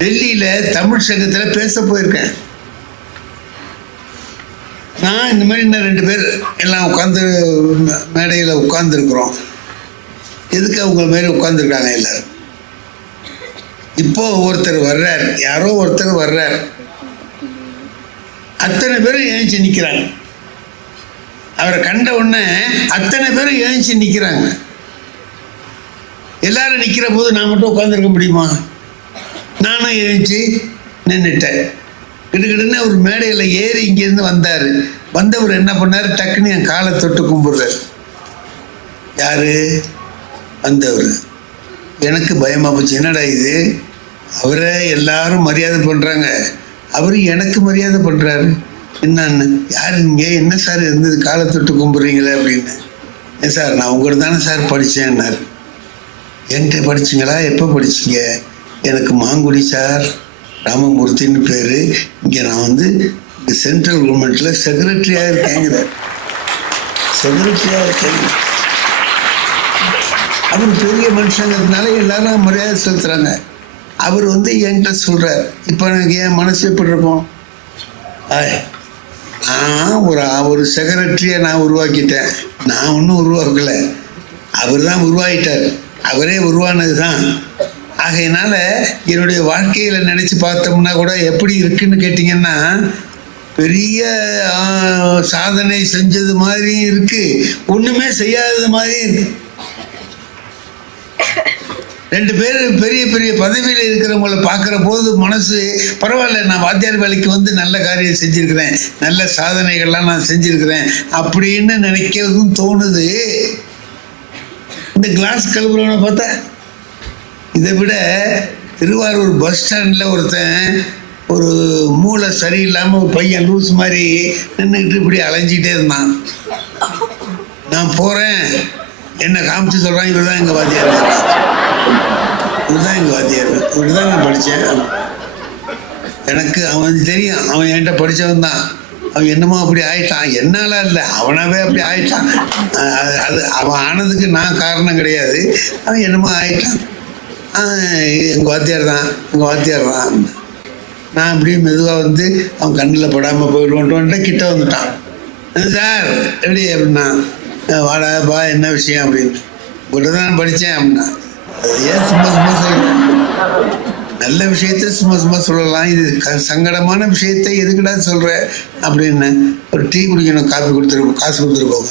டெல்லியில் தமிழ் சங்கத்தில் பேச போயிருக்கேன். நான் இந்த மாதிரி இன்னும் 2 பேர் எல்லாம் உட்காந்து மேடையில் உட்காந்துருக்குறோம். எதுக்கு அவங்க மாரி உட்காந்துருக்காங்க எல்லாரும். இப்போ ஒருத்தர் வர்றார், யாரோ ஒருத்தர் வர்றார், அத்தனை பேரும் எழுந்துச்சு நிற்கிறாங்க. அவரை கண்ட உடனே அத்தனை பேரும் எழுந்துச்சு நிற்கிறாங்க. எல்லாரும் நிற்கிற போது நான் மட்டும் உட்காந்துருக்க முடியுமா? நானும் எழுந்துச்சு நின்றுட்டேன். கிடுக்கிடுன்னு அவர் மேடையில் ஏறி இங்கேருந்து வந்தார். வந்தவர் என்ன பண்ணார், டக்குன்னு என் காலை தொட்டு கும்பிட்றார். யார் வந்தவர்? எனக்கு பயமாக போச்சு. என்னடா இது, அவரை எல்லாரும் மரியாதை பண்ணுறாங்க, அவர் எனக்கு மரியாதை பண்ணுறாரு என்னன்னு. யார் நீங்கள், என்ன சார் இருந்தது காலை தொட்டு கும்பிட்றீங்களே அப்படின்னு. ஏன் சார், நான் உங்கள்கிட்ட தானே சார் படித்தேன்னார். என்கிட்ட படிச்சிங்களா? எப்போ படிச்சிங்க? எனக்கு மாங்குடி சார், ராமமூர்த்தின்னு பேர். இங்கே நான் இங்கே சென்ட்ரல் கவர்மெண்ட்டில் செக்ரட்டரியாக இருக்கேங்கிறார். செக்ரட்டரியாக இருக்கேங்க. அவர் பெரிய மனுஷங்கிறதுனால எல்லாரும் மரியாதை செலுத்துகிறாங்க. அவர் என்கிட்ட சொல்கிறார். இப்போ எனக்கு என் மனசு எப்படி இருக்கும்? நான் ஒரு செக்ரட்டரியை நான் உருவாக்கிட்டேன். நான் ஒன்றும் உருவாக்கலை, அவர் தான் உருவாகிட்டார். அவரே உருவானது தான். ஆகையினால என்னுடைய வாழ்க்கையில் நினச்சி பார்த்தோம்னா கூட எப்படி இருக்குன்னு கேட்டிங்கன்னா, பெரிய சாதனை செஞ்சது மாதிரியும் இருக்குது, ஒன்றுமே செய்யாதது மாதிரியும் இருக்குது. 2 பேர் பெரிய பெரிய பதவியில் இருக்கிறவங்கள பார்க்குற போது மனசு பரவாயில்ல, நான் வாத்தியார் வேலைக்கு நல்ல காரியம் செஞ்சுருக்கிறேன், நல்ல சாதனைகள்லாம் நான் செஞ்சுருக்கிறேன் அப்படின்னு நினைக்கிறதும் தோணுது. இந்த கிளாஸ் கழுவுறவனை பார்த்தா, இதை விட திருவாரூர் பஸ் ஸ்டாண்டில் ஒருத்தன் ஒரு மூளை சரியில்லாமல் ஒரு பையன் லூஸ் மாதிரி நின்றுக்கிட்டு இப்படி அலைஞ்சிக்கிட்டே இருந்தான். நான் போகிறேன், என்னை காமிச்சு சொல்கிறான், இவர் தான் எங்கள் வாத்தியார், இவர் தான் எங்கள் வாத்தியார், இப்படி தான் நான் படித்தேன். எனக்கு அவன் தெரியும், அவன் என்கிட்ட படித்தவன் தான். அவன் என்னமோ அப்படி ஆயிட்டான், என்னால் இல்லை, அவனாவே அப்படி ஆயிட்டான். அது அவன் ஆனதுக்கு நான் காரணம் கிடையாது. அவன் என்னமோ ஆயிட்டான். எங்கள் வாத்தியார் தான், எங்கள் வாத்தியார் தான். நான் அப்படியே மெதுவாக அவன் கண்ணில் படாமல் போயிடுவோன்ட்டு கிட்ட வந்துட்டான். சார் எப்படி அப்படின்னா, வாடாப்பா என்ன விஷயம் அப்படின்னு. உங்கள்கிட்ட தான் படித்தேன் அப்படின்னா. ஏன் சும்மா சும்மா சொல்கிறேன், நல்ல விஷயத்த சும்மா சொல்லலாம், இது சங்கடமான விஷயத்தை எதுக்கிட்ட சொல்கிற அப்படின்னு. ஒரு டீ குடிக்கணும், காஃபி கொடுத்துரு, காசு கொடுத்துட்டு போங்க.